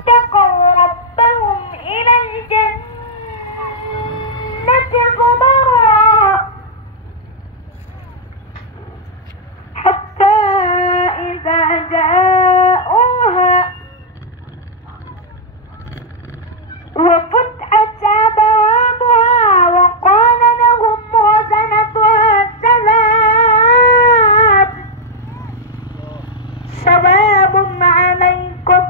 اتقوا ربهم إلى الجنة زمرا حتى إذا جاءوها وفتحت أبوابها وقال لهم خزنتها سلام عليكم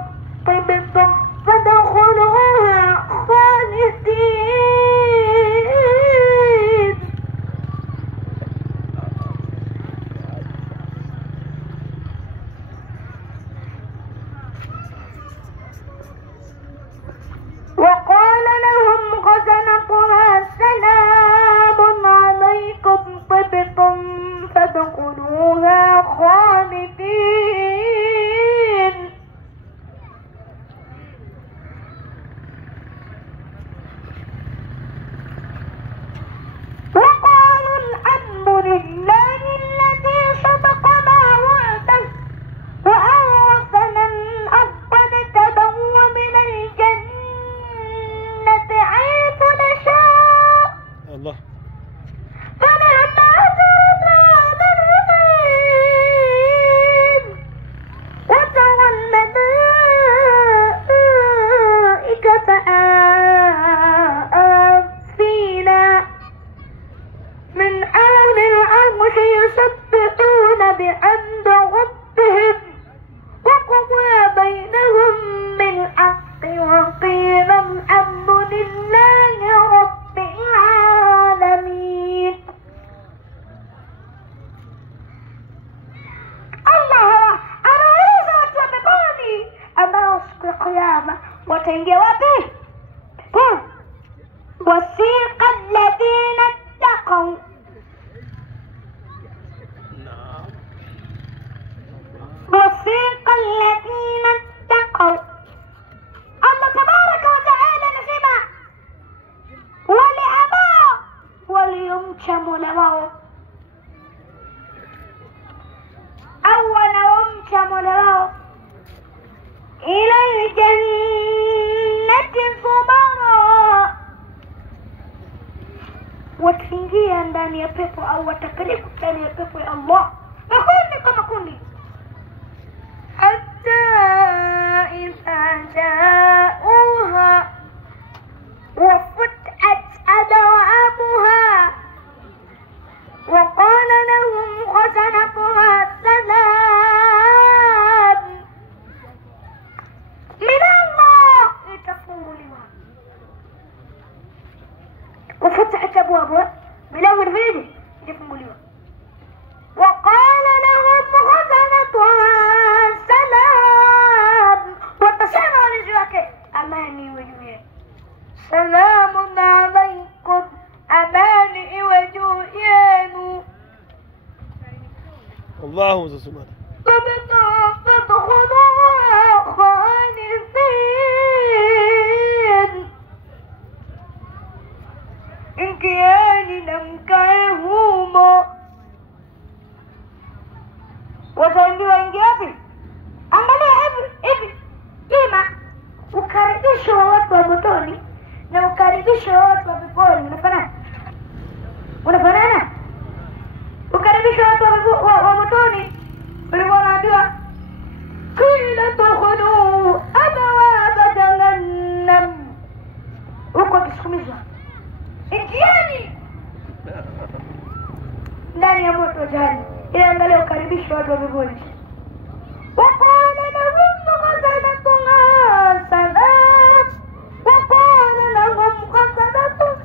طبتم فادخلوها خالدين. وقال لهم خزنتها سلام عليكم طبتم فادخلوها خالدين. وقالوا الحمد لله الذي صدقنا وعده وأورثنا الأرض نتبوأ من الجنة حيث نشاء الله. فنعم أجر العاملين. وترى الملائكة آفين من حول العرش يسبحون بحمد ربهم وقضى بينهم بالحق وقيل الحمد لله رب العالمين. الله anaweza watu wa peponi ambao siku ya kiyama wataingia wapi? wasiqa alladhina ittaqaw وسيق الذين اتقوا. الله تبارك وتعالى anasema wale ambao waliomcha Mola wao au wanaomcha Mola wao ila aljannati zumara, wataingia ndani ya pepo au watapelekwa ndani ya pepo ya Allah makundi kama kundi. حتى إذا جاءوها وفتحت أبوابها وقال لهم خزنتها سلام من الله لتفولها وفتحت أبوابها بلون فيدي لتفولها وقال لهم خزنتها سلام وتسامى ونجوك أماني وجوه سلام عليكم أماني وجوهين اللهم سبحانه فادخلوها خالدين. ingieni na mkae humo. Wataambiwa ingia wapi? Angalia hivi ima ukaribisho wa watu wa motoni na ukaribisho wa watu wa peponi unafanana? Ukaribisho wa watu wa motoni wanaambiwa kila tukhulu abwaaba jahannam, huko kisukumizwa ingieni ndani ya moto wa jahannam. Ila angalia ukaribisho wa watu wa peponi. وقال لهم خزنتها سلام وقال لهم خزنتها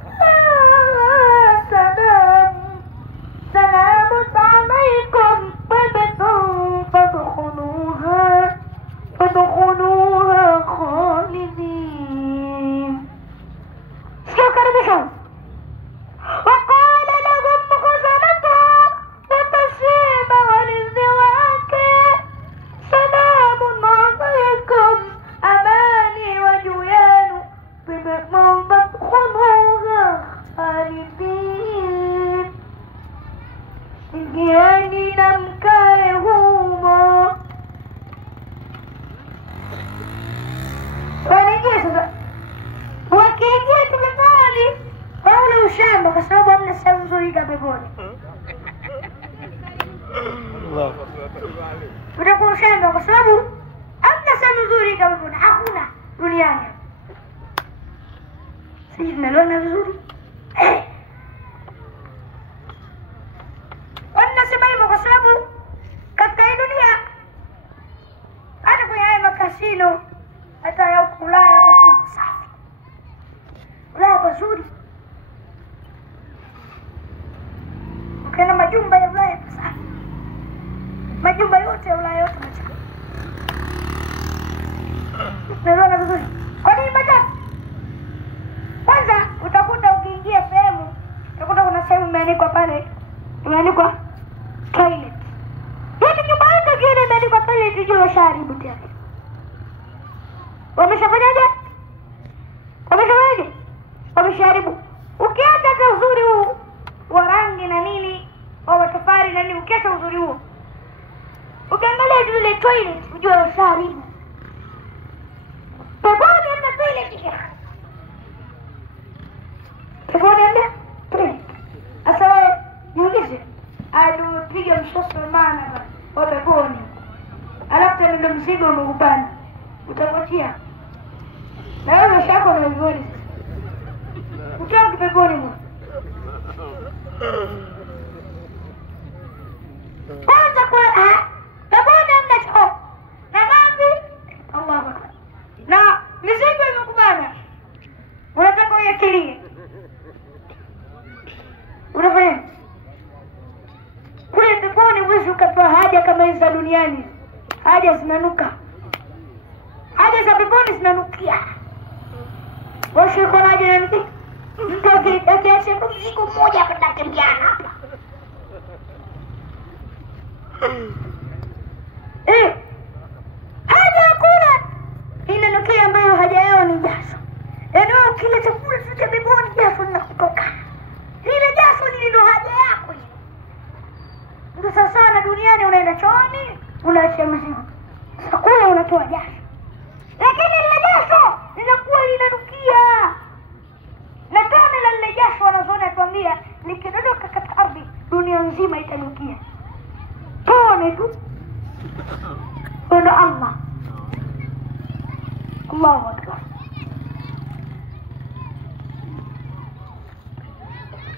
سلام سلام عليكم طبتم فادخلوها خالدين. شو كربشوا وقال لهم خزنتها وتشيب وللزواج سلام عليكم أماني وجيان طبتم فادخلوها خالدين. ingieni na mkae humo. shamba kwa sababu hamna sehemu nzuri kama peponi. Utakuwa shamba kwa sababu hamna sehemu nzuri kama peponi. Hakuna duniani. Sisi tunaliona vizuri. Wanasema hivyo kwa sababu katika hii dunia hata kwenye haya makasino hata ya Ulaya pazuri safi. Ulaya pazuri. Ukienda majumba ya Ulaya safi. Majumba yote ya Ulaya yote machafu. Unaona vizuri? Kwa nini machafu? Kwanza utakuta ukiingia sehemu, utakuta kuna sehemu imeandikwa pale, imeandikwa toilet. Yaani nyumba yote ukiona imeandikwa toilet ujue washaharibu tena. Wameshafanyaje? Wameshaharibu. Ukiacha hata uzuri huu wa rangi na nini, wa matofali na nini, ukiacha uzuri huo, ukiangalia ile toilet ujue washaharibu. Peponi hamna toilet hiyo. Peponi hamna toilet. Sasa wewe jiulize, piga mshoso maana wa peponi. Alafu tena ndio mzigo umekupanda. Utakuachia. Na wewe shako na vivoni. Utoka peponi mwa. Kwanza kwa peponi hamna choo. Na dhambi Allahu Akbar. Na mizigo imekubana. Unataka uyakilie. Unafanya? Kule peponi huwezi ukatoa haja kama hizi za duniani. Haja zinanuka. Haja za peponi zinanukia. Washe kwa haja inanukia. Mtu akiacha mzigo mmoja hapa tembeana hapa. Haja hakuna. Inanukia ambayo haja yao ni jasho. Yaani wewe kile chakula cha peponi jasho linakutoka. Ile jasho ndio haja yako. Ndio sasa na duniani unaenda chooni, unaachia mzigo. Chakula unatoa jasho. Lakini ile jasho linakuwa linanukia. Na tone la ile jasho wanazoona tuambia likidondoka katika ardhi dunia nzima itanukia. Tone tu. Ndio Allah. Allahu Akbar.